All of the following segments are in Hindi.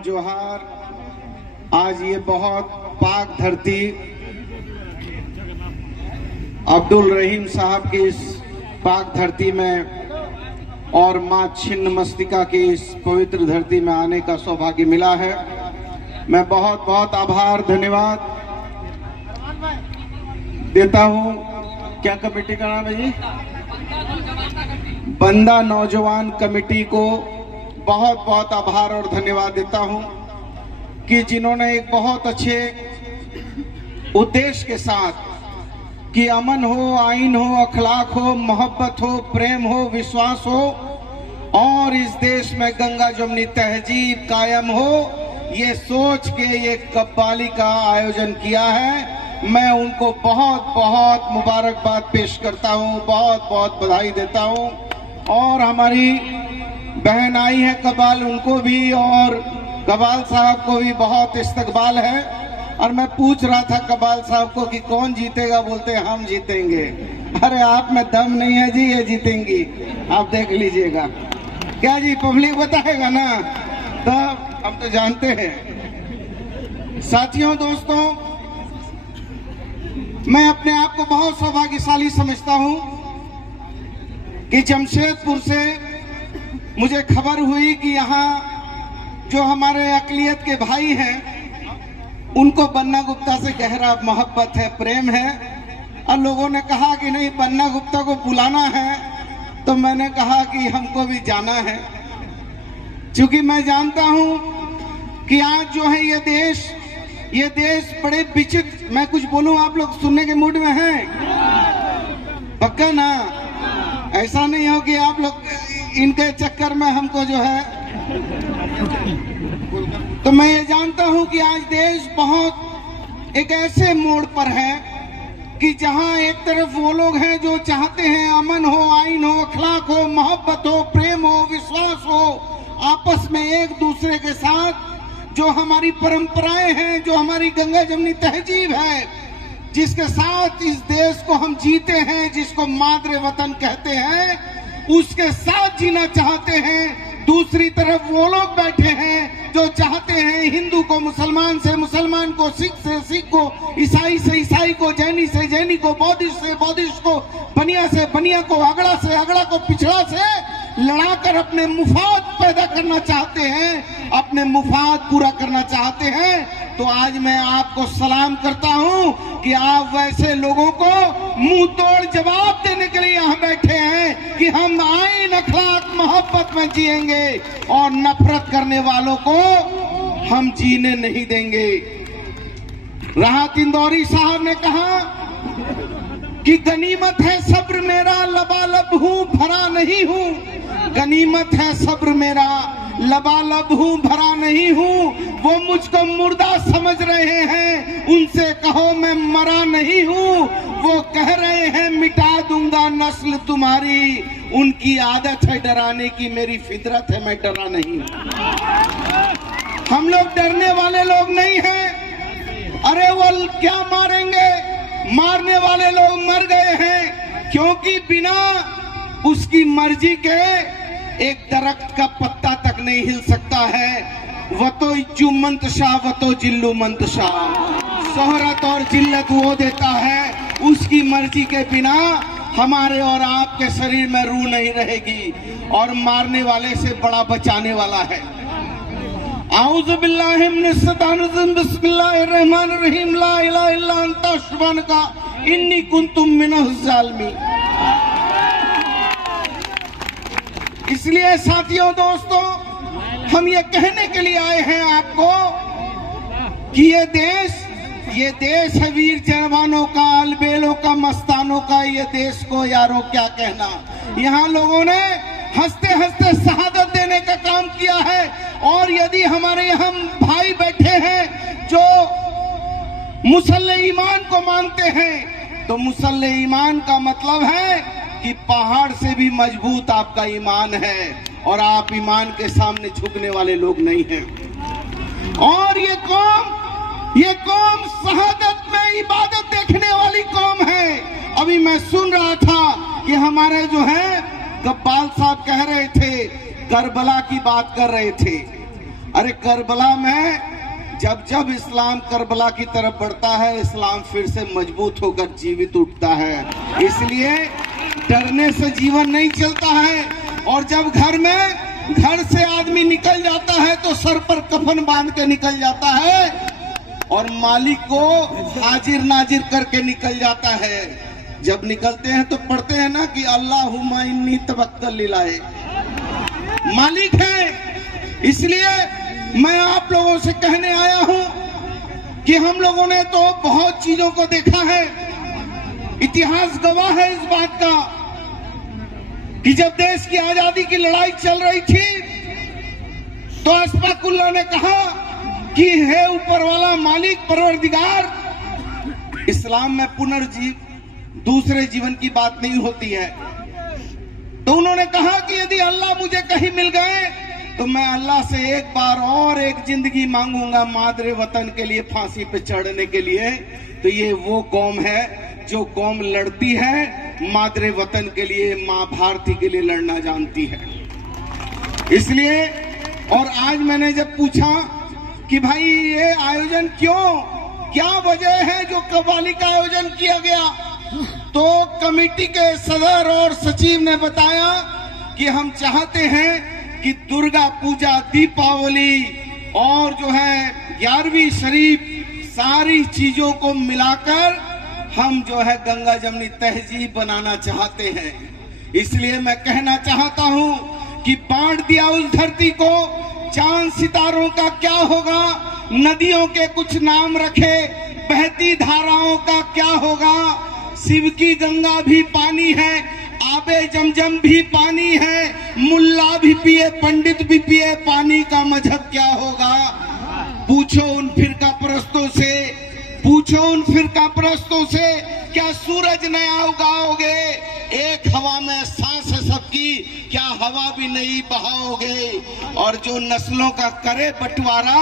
जोहार। आज ये बहुत पाक धरती अब्दुल रहीम साहब की इस पाक धरती में और माँ छिन्न मस्तिका की इस पवित्र धरती में आने का सौभाग्य मिला है। मैं बहुत बहुत आभार धन्यवाद देता हूँ। क्या कमेटी का नाम है जी? बंदा नौजवान कमेटी को बहुत बहुत आभार और धन्यवाद देता हूँ कि जिन्होंने एक बहुत अच्छे उद्देश्य के साथ कि अमन हो, आइन हो, अखलाक हो, मोहब्बत हो, प्रेम हो, विश्वास हो और इस देश में गंगा जमुनी तहजीब कायम हो, ये सोच के ये कव्वाली का आयोजन किया है। मैं उनको बहुत बहुत मुबारकबाद पेश करता हूँ, बहुत बहुत बधाई देता हूँ। और हमारी बहन आई है कबाल, उनको भी और कबाल साहब को भी बहुत इस्तकबाल है। और मैं पूछ रहा था कबाल साहब को कि कौन जीतेगा, बोलते हम जीतेंगे। अरे आप में दम नहीं है जी, ये जीतेंगी, आप देख लीजिएगा। क्या जी, पब्लिक बताएगा ना, तो हम तो जानते हैं। साथियों, दोस्तों, मैं अपने आप को बहुत सौभाग्यशाली समझता हूं कि जमशेदपुर से मुझे खबर हुई कि यहाँ जो हमारे अकलियत के भाई हैं उनको बन्ना गुप्ता से गहरा मोहब्बत है, प्रेम है। और लोगों ने कहा कि नहीं, बन्ना गुप्ता को बुलाना है। तो मैंने कहा कि हमको भी जाना है, क्योंकि मैं जानता हूं कि आज जो है ये देश बड़े विचित्र। मैं कुछ बोलूं, आप लोग सुनने के मूड में हैं? पक्का ना? ऐसा नहीं हो कि आप लोग इनके चक्कर में हमको जो है। तो मैं ये जानता हूं कि आज देश बहुत एक ऐसे मोड़ पर है कि जहां एक तरफ वो लोग हैं जो चाहते हैं अमन हो, आइन हो, अखलाक हो, मोहब्बत हो, प्रेम हो, विश्वास हो, आपस में एक दूसरे के साथ जो हमारी परंपराएं हैं, जो हमारी गंगा जमुनी तहजीब है, जिसके साथ इस देश को हम जीते हैं, जिसको मादरे वतन कहते हैं, उसके साथ जीना चाहते हैं। दूसरी तरफ वो लोग बैठे हैं जो चाहते हैं हिंदू को मुसलमान से, मुसलमान को सिख से, सिख को ईसाई से, ईसाई को जैनी से, जैनी को बौद्धिस्ट से, बौद्धिस्ट को बनिया से, बनिया को अगड़ा से, अगड़ा को पिछड़ा से लड़ाकर अपने मुफाद पैदा करना चाहते हैं, अपने मुफाद पूरा करना चाहते हैं। तो आज मैं आपको सलाम करता हूं कि आप वैसे लोगों को मुंह तोड़ जवाब देने के लिए यहाँ बैठे हैं कि हम आइन, अखलाक, मोहब्बत में जिएंगे और नफरत करने वालों को हम जीने नहीं देंगे। राहत इंदौरी साहब ने कहा कि गनीमत है सब्र मेरा, लबालब हूँ, भरा नहीं हूँ। गनीमत है सब्र मेरा, लबालब हूँ, भरा नहीं हूँ। वो मुझको मुर्दा समझ रहे हैं, उनसे कहो मैं मरा नहीं हूँ। वो कह रहे हैं मिटा दूंगा नस्ल तुम्हारी, उनकी आदत है डराने की, मेरी फितरत है मैं डरा नहीं हूँ। हम लोग डरने वाले लोग नहीं हैं। अरे वो क्या मारेंगे, मारने वाले लोग मर गए हैं, क्योंकि बिना उसकी मर्जी के एक दरख्त का पत्ता तक नहीं हिल सकता है। वो तो इज्जू मंतशाह, वो तो जिल्लू मंतशाह, शोहरत और जिल्लत वो देता है, उसकी मर्जी के बिना हमारे और आपके शरीर में रूह नहीं रहेगी। और मारने वाले से बड़ा बचाने वाला है। आऊज़ु बिल्लाहि मिनश शैतानिर रजीम, बिस्मिल्लाहिर रहमानिर रहीम, ला इलाहा इल्ला अंता सुब्हानका इन्नी कुन्तु मिनज़ ज़ालिमीन। इसलिए साथियों, दोस्तों, हम ये कहने के लिए आए हैं आपको कि ये देश है वीर जवानों का, अलबेलों का, मस्तानों का। ये देश को यारों क्या कहना। यहाँ लोगों ने हंसते हंसते शहादत देने का काम किया है। और यदि हमारे यहाँ भाई बैठे हैं जो मुसल्ले ईमान को मानते हैं, तो मुसल्ले ईमान का मतलब है कि पहाड़ से भी मजबूत आपका ईमान है और आप ईमान के सामने झुकने वाले लोग नहीं हैं। और ये कौम शहादत में इबादत देखने वाली कौम है। अभी मैं सुन रहा था कि हमारे जो है कब्बाल साहब कह रहे थे, करबला की बात कर रहे थे। अरे करबला में जब जब इस्लाम करबला की तरफ बढ़ता है, इस्लाम फिर से मजबूत होकर जीवित उठता है। इसलिए डरने से जीवन नहीं चलता है। और जब घर से आदमी निकल जाता है तो सर पर कफन बांध के निकल जाता है और मालिक को हाजिर नाजिर करके निकल जाता है। जब निकलते हैं तो पढ़ते हैं ना कि अल्लाहुम्मा इन्नी तवक्कल इलाहे, मालिक है। इसलिए मैं आप लोगों से कहने आया हूं कि हम लोगों ने तो बहुत चीजों को देखा है। इतिहास गवाह है इस बात का कि जब देश की आजादी की लड़ाई चल रही थी तो अशफाकुल्लाह ने कहा कि हे ऊपर वाला मालिक परवरदिगार, इस्लाम में दूसरे जीवन की बात नहीं होती है। तो उन्होंने कहा कि यदि अल्लाह मुझे कहीं मिल गए तो मैं अल्लाह से एक बार और एक जिंदगी मांगूंगा मादरे वतन के लिए, फांसी पे चढ़ने के लिए। तो ये वो कौम है जो कौम लड़ती है मादरे वतन के लिए, मां भारती के लिए लड़ना जानती है। इसलिए और आज मैंने जब पूछा कि भाई ये आयोजन क्यों, क्या वजह है जो कव्वाली का आयोजन किया गया, तो कमेटी के सदर और सचिव ने बताया कि हम चाहते हैं कि दुर्गा पूजा, दीपावली और जो है 11वीं शरीफ, सारी चीजों को मिलाकर हम जो है गंगा जमनी तहजीब बनाना चाहते हैं। इसलिए मैं कहना चाहता हूं कि बांट दिया उस धरती को, चांद सितारों का क्या होगा, नदियों के कुछ नाम रखे, बहती धाराओं का क्या होगा, शिव की गंगा भी पानी है, आबे जमजम भी पानी है, मुल्ला भी पिए पंडित भी पिए, पानी का मजहब क्या होगा। पूछो उन फिरका परस्तों से क्या सूरज नया उगाओगे, एक हवा में सांस है सबकी, क्या हवा भी नहीं बहाओगे। और जो नस्लों का करे बंटवारा,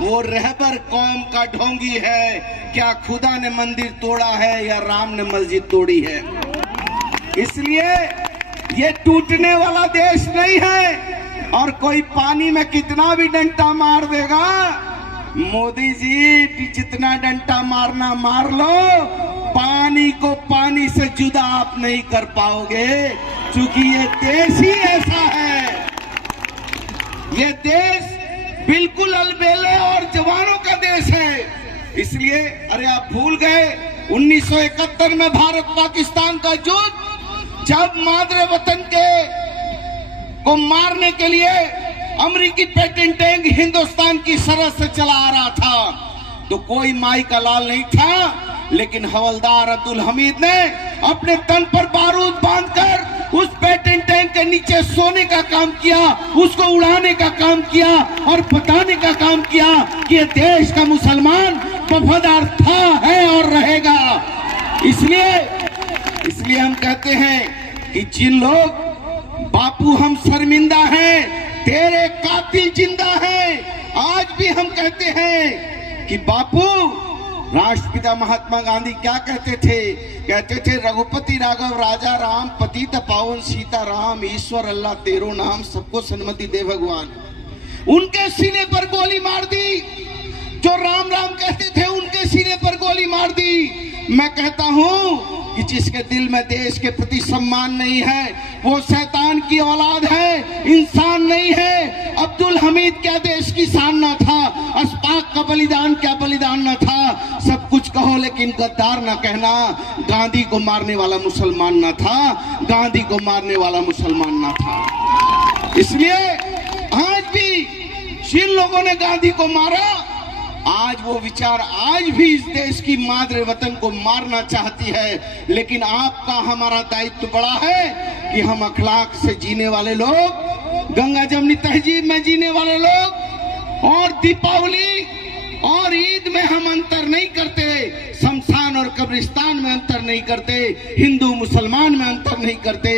वो रहबर कौम का ढोंगी है, क्या खुदा ने मंदिर तोड़ा है या राम ने मस्जिद तोड़ी है। इसलिए ये टूटने वाला देश नहीं है। और कोई पानी में कितना भी डंडा मार देगा, मोदी जी जितना डंडा मारना मार लो, पानी को पानी से जुदा आप नहीं कर पाओगे, क्योंकि ये देश ही ऐसा है। ये देश बिल्कुल अलबेले और जवानों का देश है। इसलिए अरे आप भूल गए 1971 में भारत पाकिस्तान का युद्ध, जब मादरे वतन को मारने के लिए अमेरिकी पेटेंट टैंक हिंदुस्तान की सरहद से चला आ रहा था, तो कोई माई का लाल नहीं था, लेकिन हवलदार अब्दुल हमीद ने अपने तन पर बारूद बांधकर उस पेटेंट टैंक के नीचे सोने का काम किया, उसको उड़ाने का काम किया और बताने का काम किया कि ये देश का मुसलमान वफादार था, है और रहेगा। इसलिए हम कहते हैं कि जिन लोग बापू हम शर्मिंदा हैं, तेरे कातिल जिंदा हैं। आज भी हम कहते हैं कि बापू, राष्ट्रपिता महात्मा गांधी क्या कहते थे, रघुपति राघव राजा राम, पतित पावन सीता राम, ईश्वर अल्लाह तेरो नाम, सबको सन्मति दे भगवान। उनके सीने पर गोली मार दी, जो राम राम कहते थे उनके सीने पर गोली मार दी। मैं कहता हूं कि जिसके दिल में देश के प्रति सम्मान नहीं है, वो शैतान की औलाद है, इंसान नहीं है। अब्दुल हमीद क्या देश की शान न था, अशफाक का बलिदान क्या बलिदान न था। सब कुछ कहो लेकिन गद्दार न कहना। गांधी को मारने वाला मुसलमान न था, गांधी को मारने वाला मुसलमान न था। इसलिए आज भी जिन लोगों ने गांधी को मारा, आज वो विचार आज भी इस देश की मादरे वतन को मारना चाहती है। लेकिन आपका हमारा दायित्व बड़ा है कि हम अखलाक से जीने वाले लोग, गंगा जमनी तहजीब में जीने वाले लोग, और दीपावली और ईद में हम अंतर नहीं करते, शमशान और कब्रिस्तान में अंतर नहीं करते, हिंदू मुसलमान में अंतर नहीं करते।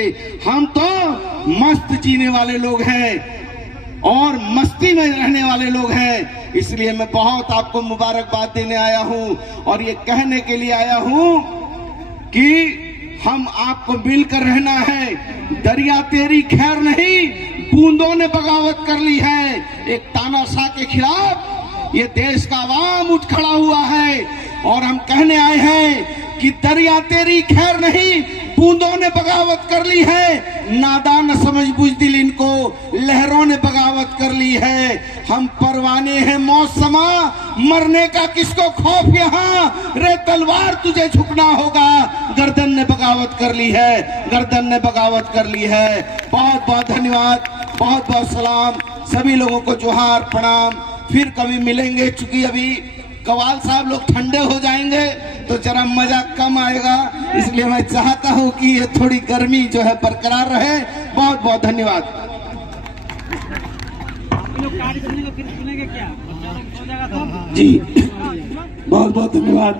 हम तो मस्त जीने वाले लोग हैं और मस्ती में रहने वाले लोग हैं। इसलिए मैं बहुत आपको मुबारकबाद देने आया हूं और ये कहने के लिए आया हूं कि हम आपको मिलकर रहना है। दरिया तेरी खैर नहीं, बूंदों ने बगावत कर ली है। एक तानाशाह के खिलाफ ये देश का आवाम उठ खड़ा हुआ है और हम कहने आए हैं कि दरिया तेरी खैर नहीं, बूंदों ने बगावत कर ली है। नादान समझ बुज़दिल इनको लहरों ने बगावत कर ली है। हम परवाने हैं मौसमा, मरने का किसको खौफ यहाँ, रे तलवार तुझे झुकना होगा। गर्दन ने बगावत कर ली है, गर्दन ने बगावत कर ली है। बहुत बहुत धन्यवाद, बहुत बहुत सलाम, सभी लोगों को जोहार प्रणाम। फिर कभी मिलेंगे, चूंकि अभी कवाल साहब लोग ठंडे हो जाएंगे तो जरा मजा कम आएगा, इसलिए मैं चाहता हूं कि ये थोड़ी गर्मी जो है बरकरार रहे। बहुत बहुत धन्यवाद। जी बहुत बहुत धन्यवाद।